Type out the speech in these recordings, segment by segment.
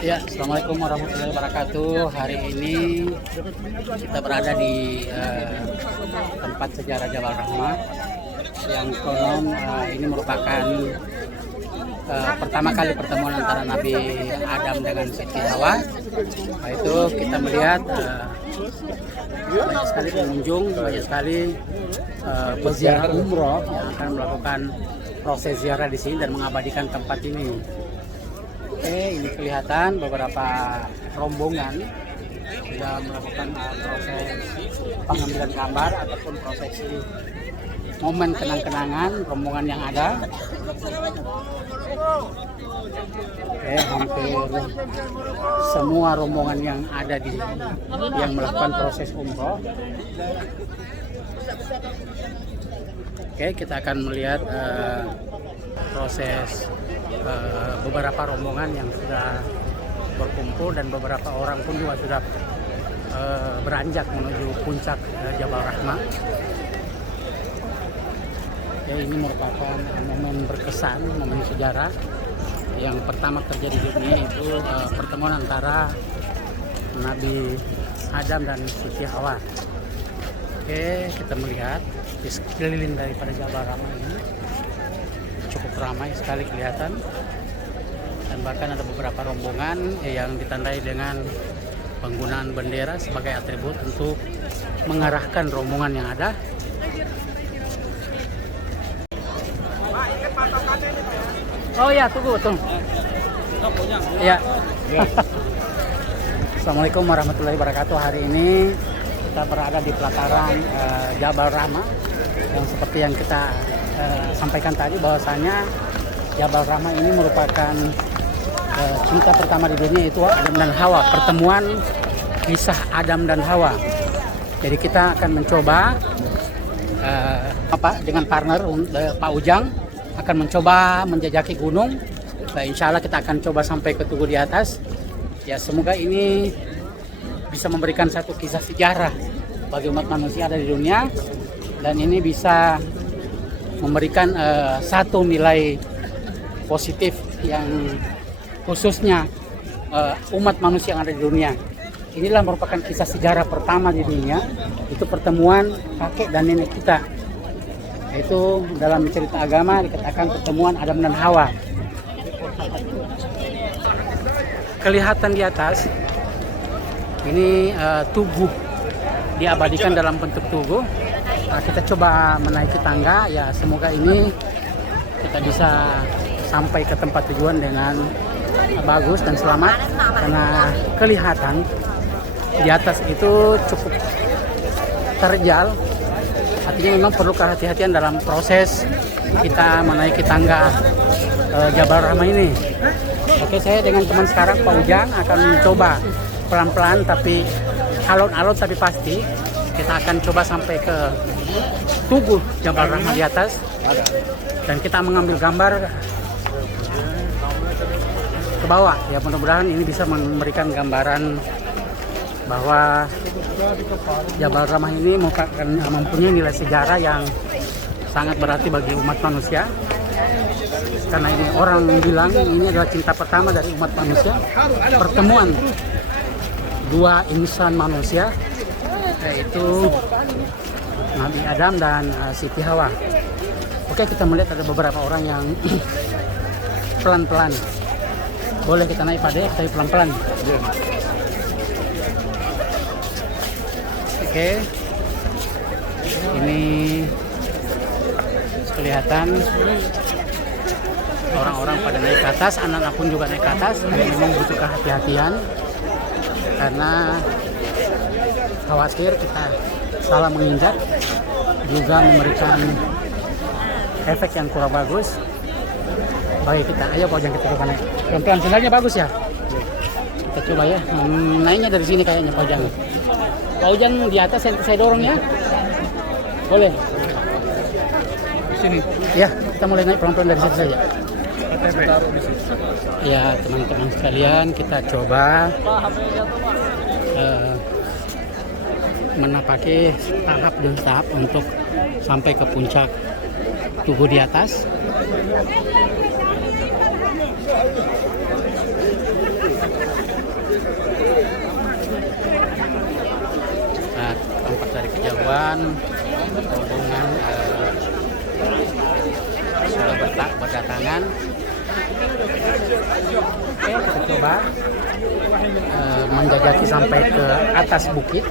Ya, Assalamualaikum warahmatullahi wabarakatuh. Hari ini kita berada di tempat sejarah Jabal Rahmah yang konon ini merupakan pertama kali pertemuan antara Nabi Adam dengan Siti Hawa. Nah, itu kita melihat banyak sekali pengunjung, banyak sekali peziarah umroh yang akan melakukan proses ziarah di sini dan mengabadikan tempat ini. Oke, ini kelihatan beberapa rombongan sudah melakukan proses pengambilan gambar ataupun prosesi momen kenang-kenangan rombongan yang ada. Oke, hampir semua rombongan yang ada di yang melakukan proses umroh. Oke, kita akan melihat proses beberapa rombongan yang sudah berkumpul dan beberapa orang pun juga sudah beranjak menuju puncak Jabal Rahmah. Ya, ini merupakan momen berkesan, momen sejarah yang pertama terjadi di dunia, itu pertemuan antara Nabi Adam dan Siti Hawa. Oke, kita melihat di sekeliling daripada Jabal Rahmah ini cukup ramai sekali kelihatan, dan bahkan ada beberapa rombongan yang ditandai dengan penggunaan bendera sebagai atribut untuk mengarahkan rombongan yang ada. Oh ya, tunggu. Ya. Assalamualaikum warahmatullahi wabarakatuh. Hari ini kita berada di pelataran Jabal Rahmah yang seperti yang kita sampaikan tadi, bahwasanya Jabal Rahmah ini merupakan cinta pertama di dunia, itu Adam dan Hawa, pertemuan kisah Adam dan Hawa. Jadi kita akan mencoba dengan partner Pak Ujang akan mencoba menjajaki gunung. Nah, insya Allah kita akan coba sampai ke tugu di atas. Ya, semoga ini bisa memberikan satu kisah sejarah bagi umat manusia ada di dunia, dan ini bisa memberikan satu nilai positif yang khususnya umat manusia yang ada di dunia. Inilah merupakan kisah sejarah pertama di dunia, itu pertemuan kakek dan nenek kita. Itu dalam cerita agama dikatakan pertemuan Adam dan Hawa. Kelihatan di atas ini tugu diabadikan dalam bentuk tugu. Nah, kita coba menaiki tangga, ya semoga ini kita bisa sampai ke tempat tujuan dengan bagus dan selamat, karena kelihatan di atas itu cukup terjal. Artinya memang perlu kehati-hatian dalam proses kita menaiki tangga Jabal Rahmah ini. Oke, saya dengan teman sekarang Pak Ujang akan mencoba pelan-pelan tapi alon-alon tapi pasti. Kita akan coba sampai ke tugu Jabal Rahmah di atas dan kita mengambil gambar ke bawah. Ya, mudah-mudahan ini bisa memberikan gambaran bahwa Jabal Rahmah ini mempunyai nilai sejarah yang sangat berarti bagi umat manusia. Karena ini orang bilang ini adalah cinta pertama dari umat manusia, pertemuan dua insan manusia, yaitu Nabi Adam dan Siti Hawa. Oke, kita melihat ada beberapa orang yang pelan-pelan. Boleh kita naik pada tapi pelan-pelan. Oke, ini kelihatan orang-orang pada naik ke atas, anak-anak pun juga naik ke atas. Memang butuh kehati-hatian karena khawatir kita salah menginjak, juga memberikan efek yang kurang bagus bagi kita. Ayo Pak Ujang, kita coba naik pelan-pelan. Sendalnya bagus ya, kita coba ya. Naiknya dari sini kayaknya Pak Ujang. Pak Ujang di atas, saya dorong ya, boleh sini ya. Kita mulai naik pelan-pelan dari situ saja. Ya teman-teman sekalian, kita coba menapaki tahap demi tahap untuk sampai ke puncak tugu di atas. kejauhan rombongan sudah berdatangan. Oke, kita coba menjajaki sampai ke atas bukit.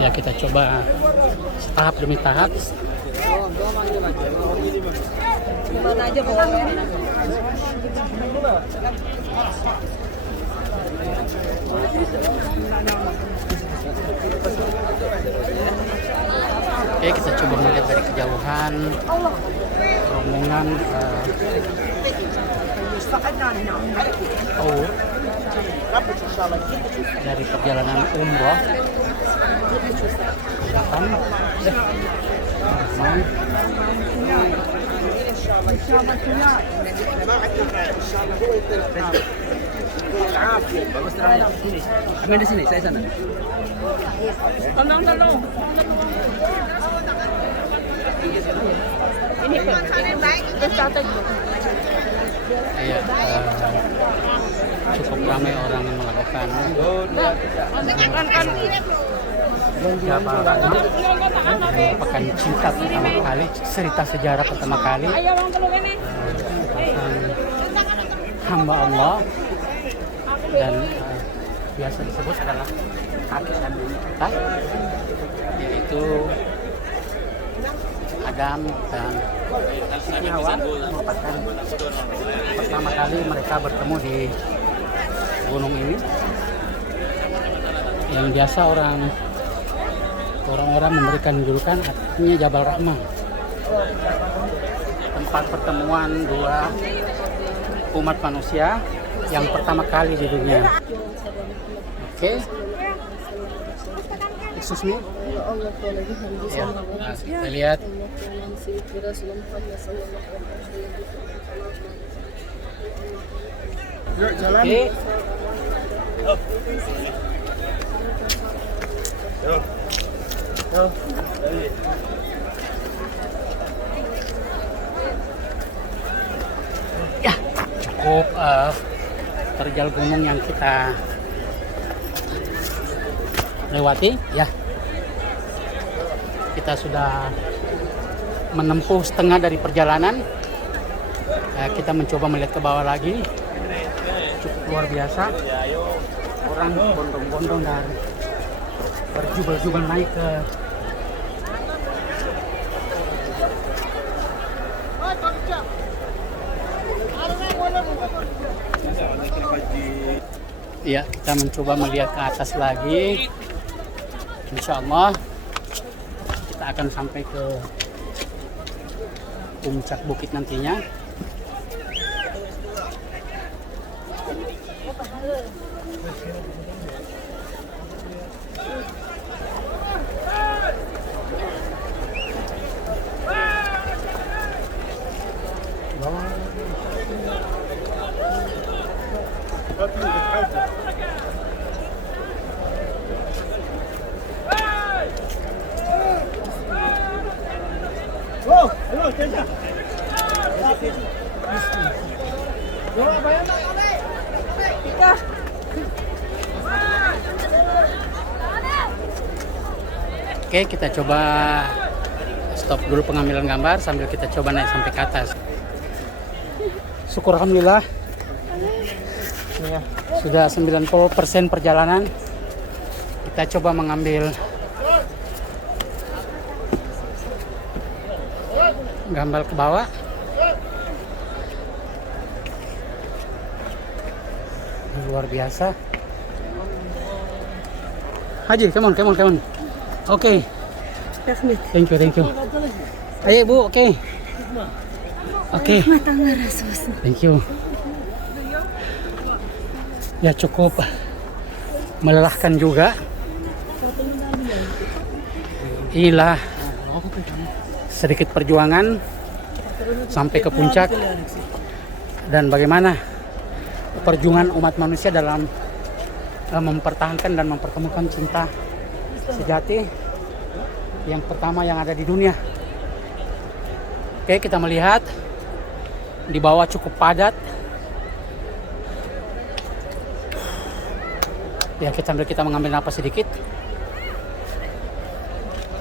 Ya, kita coba tahap demi tahap. Mana aja boleh. Oke, kita coba melihat dari kejauhan rombongan dari perjalanan umroh. Kami di sini, saya sana. Tolong. Ini Iya, cukup ramai orang yang melakukan jabal rahmah, merupakan cinta pertama kali, cerita sejarah pertama kali tentang hamba Allah, dan biasa disebut adalah kakek dan nenek kita, yaitu Adam dan Siti Hawa. Merupakan pertama kali mereka bertemu di gunung ini, yang biasa orang-orang memberikan julukan artinya Jabal Rahmah, tempat pertemuan dua umat manusia yang pertama kali di dunia. Oke, excuse me. Ya, nah, kita lihat. Oke. Ya, cukup terjal gunung yang kita lewati. Ya, kita sudah menempuh setengah dari perjalanan. Kita mencoba melihat ke bawah lagi. Cukup luar biasa. Orang bondong-bondong dan berjubel-jubel naik ke ya, kita mencoba melihat ke atas lagi. Insya Allah kita akan sampai ke puncak bukit nantinya. Oke, kita coba stop dulu pengambilan gambar sambil kita coba naik sampai ke atas. Syukur alhamdulillah. Ya, sudah 90% perjalanan. Kita coba mengambil gambar ke bawah. Luar biasa. Haji, come on. Oke. Thank you. Ayo Bu, oke. Thank you. Ya, cukup melelahkan juga. Inilah sedikit perjuangan sampai ke puncak, dan bagaimana perjuangan umat manusia dalam mempertahankan dan mempertemukan cinta sejati yang pertama yang ada di dunia. Oke, kita melihat di bawah cukup padat. Ya, kita mengambil napas sedikit.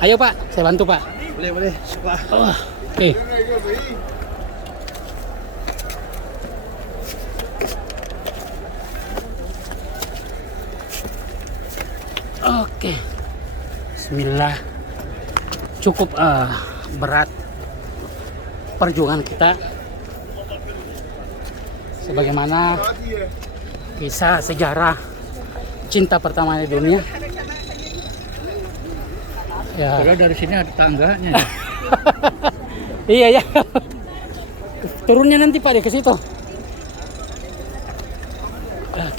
Ayo Pak, saya bantu Pak. Boleh. Oh, oke. Oke. Bismillah. Cukup berat perjuangan kita. Sebagaimana kisah sejarah cinta pertama di dunia. Ya. Padahal dari sini ada tangganya. Iya ya. Turunnya nanti Pak di ke situ.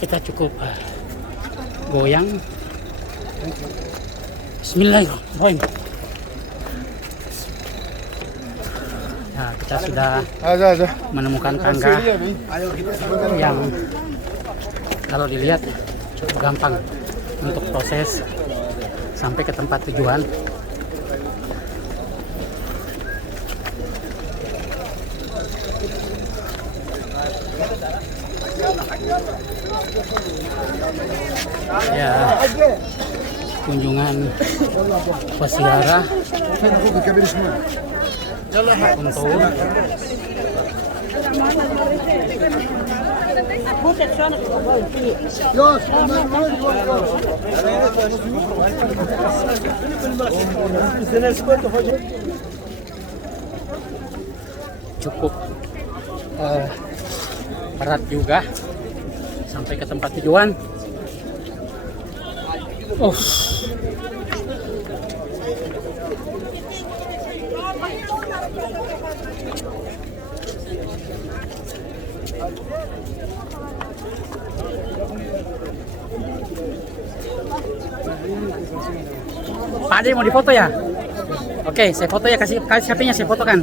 Kita cukup goyang. Bismillahirrahmanirrahim. Nah, kita sudah menemukan tangga yang kalau dilihat cukup gampang untuk proses sampai ke tempat tujuan. Ya, kunjungan peziarah untuk cukup berat juga sampai ke tempat tujuan. Oh. Pak Ade mau difoto ya? Oke, saya foto ya, kasih HP-nya saya fotokan.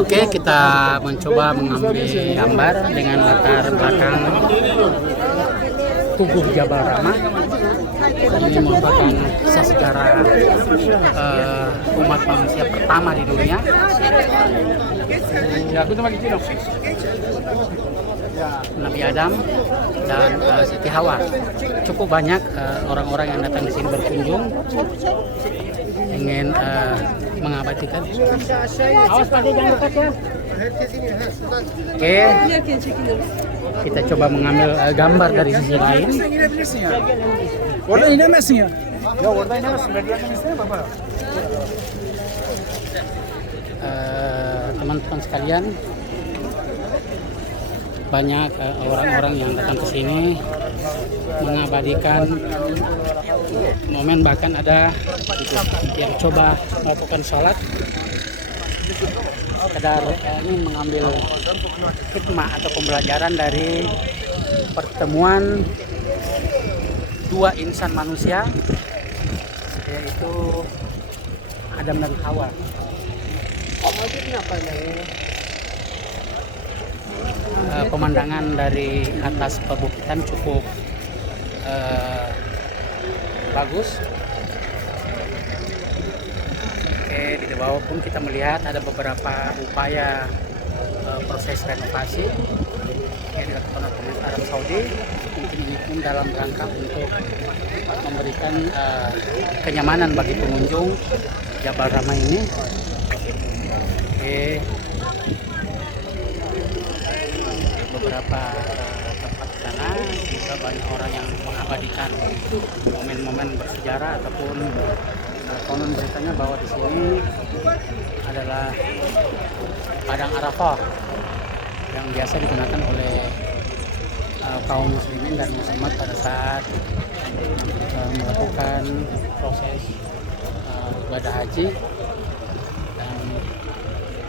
Oke, kita mencoba mengambil gambar dengan latar belakang tubuh Jabal Rahmah. Ini merupakan kisah sejarah umat manusia pertama di dunia. Nabi Adam dan Siti Hawa. Cukup banyak orang-orang yang datang di sini berkunjung ingin mengabadikan. Awas Pak, jangan dekat ya. Oke, kita coba mengambil gambar dari sisi lain. Teman-teman sekalian, banyak orang-orang yang datang ke sini mengabadikan momen, bahkan ada yang coba melakukan sholat sekedar ini mengambil hikmah atau pembelajaran dari pertemuan dua insan manusia, yaitu Adam dan Hawa. Pemandangan dari atas perbukitan cukup bagus. Oke, di bawah pun kita melihat ada beberapa upaya proses renovasi yang dilakukan oleh pemerintah Arab Saudi. Mungkin ini pun dalam rangka untuk memberikan kenyamanan bagi pengunjung Jabal Rahmah ini. Oke, beberapa tempat di sana juga banyak orang yang mengabadikan momen-momen bersejarah, ataupun konon beritanya bahwa di sini adalah padang Arafah yang biasa digunakan oleh kaum muslimin dan muslimat pada saat melakukan proses ibadah haji, dan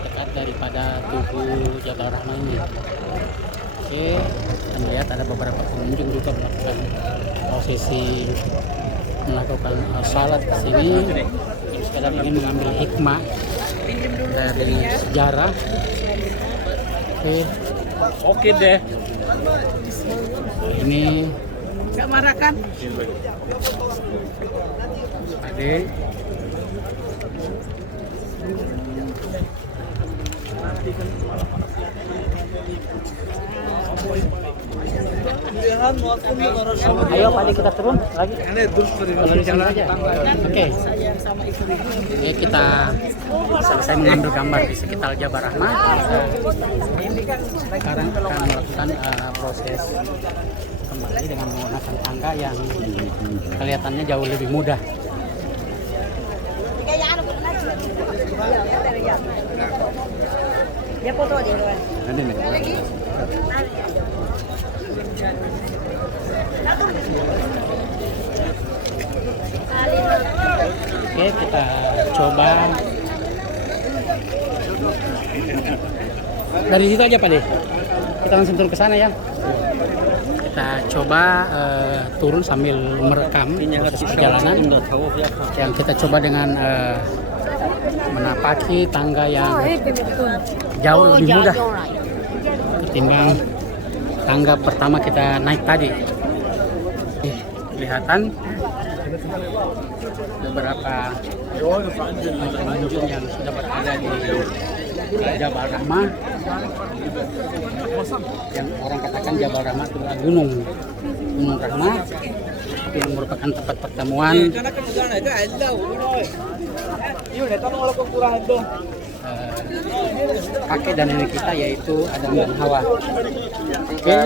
dekat daripada tubuh Jabal Rahmah ini. Oke, kita melihat ada beberapa pengunjung juga melakukan prosesi, melakukan salat di sini. Jadi sekarang ingin mengambil hikmah dari sejarah. Oke deh. Ini Nggak marah kan? Ade. Ayo Pak, kita turun lagi. Kalau di sana aja. Oke. Oke, kita selesai mengambil gambar di sekitar Jabal Rahmah. Sekarang akan melakukan proses kembali dengan menggunakan tangga yang kelihatannya jauh lebih mudah. Ya foto aja. Oke, kita coba dari situ aja Pak deh. Kita langsung turun ke sana ya. Kita coba turun sambil merekam proses perjalanan. Yang kita coba dengan menapaki tangga yang jauh lebih mudah ketimbang tangga pertama kita naik tadi. Kelihatan beberapa pengunjung yang sudah berada di Jabal Rahmah, yang orang katakan Jabal Rahmah itu adalah Gunung Rahmah, yang merupakan tempat pertemuan kakek dan nenek kita, yaitu Adam dan Hawa. Oke,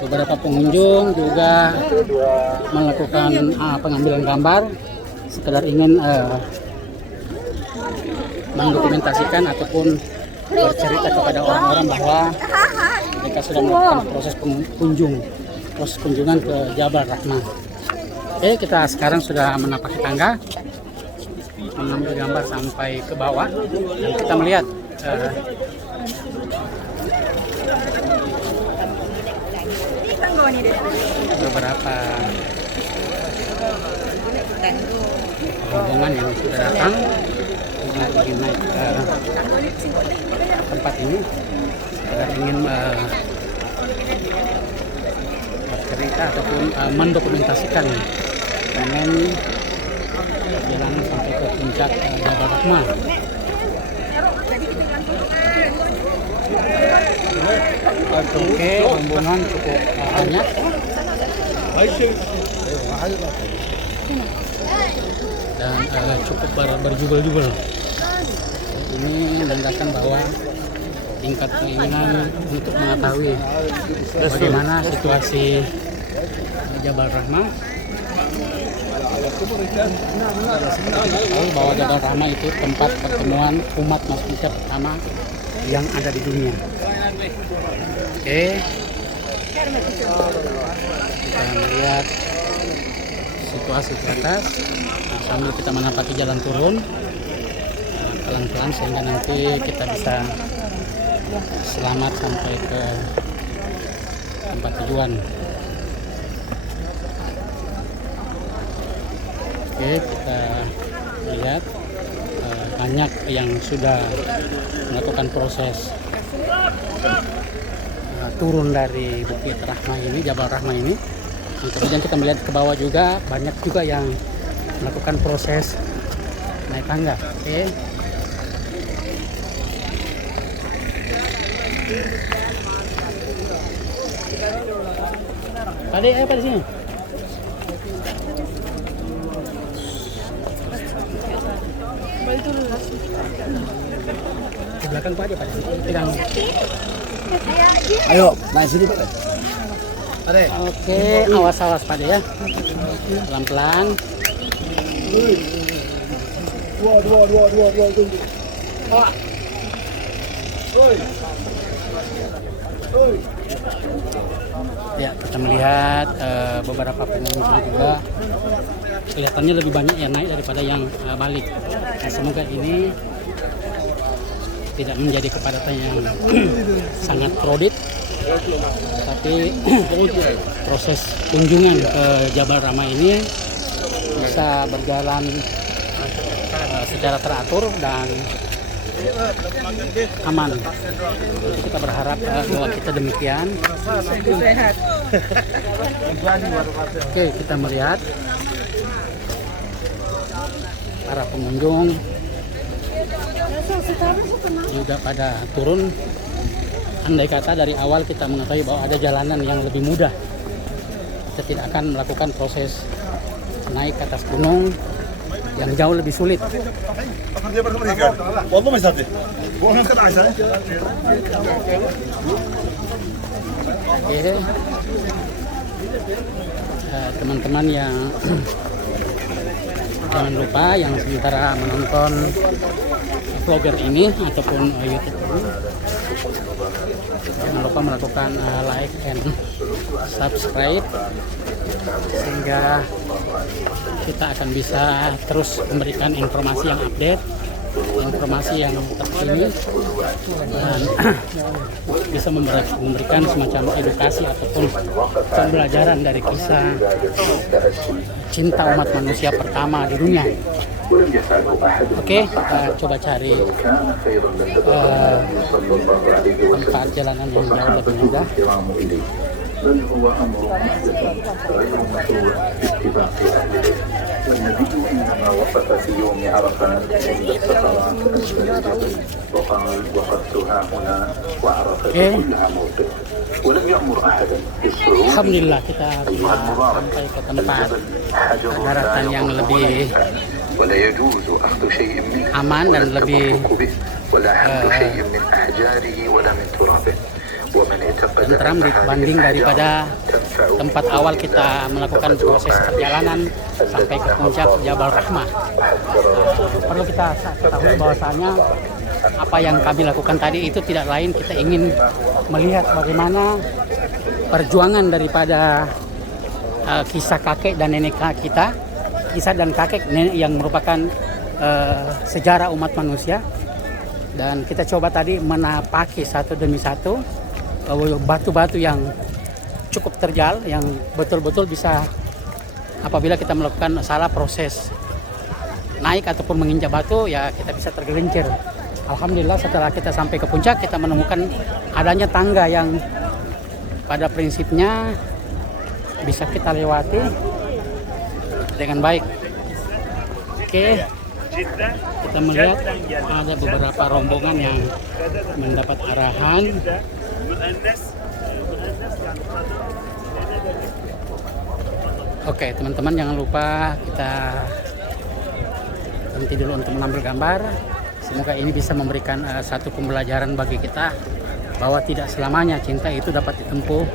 beberapa pengunjung juga melakukan pengambilan gambar, sekedar ingin mendokumentasikan ataupun bercerita kepada orang-orang bahwa mereka sudah melakukan proses kunjungan ke Jabal Rahmah. Oke, kita sekarang sudah menapaki tangga, mengambil gambar sampai ke bawah, dan kita melihat beberapa rombongan yang sudah datang ingin naik ke tempat ini, ingin bercerita ataupun mendokumentasikan momen perjalanan sampai ke puncak Jabal Rahmah. Oke, rombongan cukup banyak dan cukup berjubel-jubel. Ini menandakan bahwa tingkat keinginan untuk mengetahui bagaimana situasi Jabal Rahmah. Tahu bahwa Jabal Rahmah itu tempat pertemuan umat manusia pertama yang ada di dunia. Oke, kita melihat situasi di atas sambil kita menapaki jalan turun pelan-pelan sehingga nanti kita bisa selamat sampai ke tempat tujuan. Oke, kita lihat banyak yang sudah melakukan proses turun dari Bukit Rahmah ini, Jabal Rahmah ini. Dan kemudian kita melihat ke bawah juga banyak juga yang melakukan proses naik tangga. Oke. Tadi apa di sini? Di belakang Pak aja Pak. Pegang. Ayo, naik sini Pak. Oke, awas-awas Pak ya. Pelan-pelan. Ya, kita melihat beberapa pengunjung juga kelihatannya lebih banyak yang naik daripada yang balik. Nah, semoga ini tidak menjadi kepadatan yang sangat kredit, tapi proses kunjungan ke Jabal Rahmah ini bisa berjalan secara teratur dan aman. Jadi kita berharap bahwa kita demikian. Oke, kita melihat para pengunjung juga pada turun. Andai kata dari awal kita mengetahui bahwa ada jalanan yang lebih mudah, kita tidak akan melakukan proses naik ke atas gunung yang jauh lebih sulit. Oke, teman-teman yang jangan lupa yang sementara menonton vlogger ini ataupun YouTube ini, jangan lupa melakukan like and subscribe sehingga kita akan bisa terus memberikan informasi yang update, informasi yang terkini, dan bisa memberikan semacam edukasi ataupun pembelajaran dari kisah cinta umat manusia pertama di dunia. Oke, kita coba cari tempat jalanan yang jauh lebih mudah. بل هو أمر محدث غير مشروع باتفاق أهل العلم والنبي إنما وقف في يوم عرفات عند الصخرات الجبل وقال وقفت ها هنا وعرفت كلها موقف ولم يأمر أحدا بالصعود. Alhamdulillah kita sampai ke tempat daratan yang lebih ولا يجوز أخذ شيء منه aman dan lebih ولا حمل شيء من أحجاره ولا من ترابه. tentram dibanding daripada tempat awal kita melakukan proses perjalanan sampai ke puncak Jabal Rahmah. Perlu kita ketahui bahwasanya apa yang kami lakukan tadi itu tidak lain, kita ingin melihat bagaimana perjuangan daripada kisah kakek dan nenek kita, kisah dan kakek nenek yang merupakan sejarah umat manusia. Dan kita coba tadi menapaki satu demi satu batu-batu yang cukup terjal, yang betul-betul bisa apabila kita melakukan salah proses naik ataupun menginjak batu, ya kita bisa tergelincir. Alhamdulillah setelah kita sampai ke puncak, kita menemukan adanya tangga yang pada prinsipnya bisa kita lewati dengan baik. Oke, kita melihat ada beberapa rombongan yang mendapat arahan. Oke, teman-teman jangan lupa kita berhenti dulu untuk mengambil gambar. Semoga ini bisa memberikan satu pembelajaran bagi kita bahwa tidak selamanya cinta itu dapat ditempuh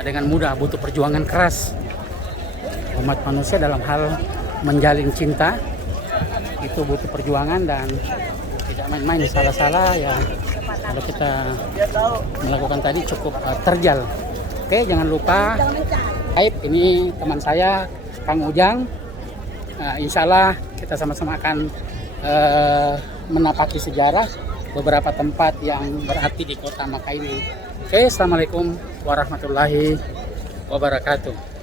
dengan mudah, butuh perjuangan keras. Umat manusia dalam hal menjalin cinta itu butuh perjuangan dan tidak main-main. Salah-salah ya kalau kita melakukan tadi cukup terjal. Oke, jangan lupa ini teman saya Kang Ujang. Insya Allah kita sama-sama akan menapaki sejarah beberapa tempat yang berarti di kota Makkah ini. Oke, assalamualaikum warahmatullahi wabarakatuh.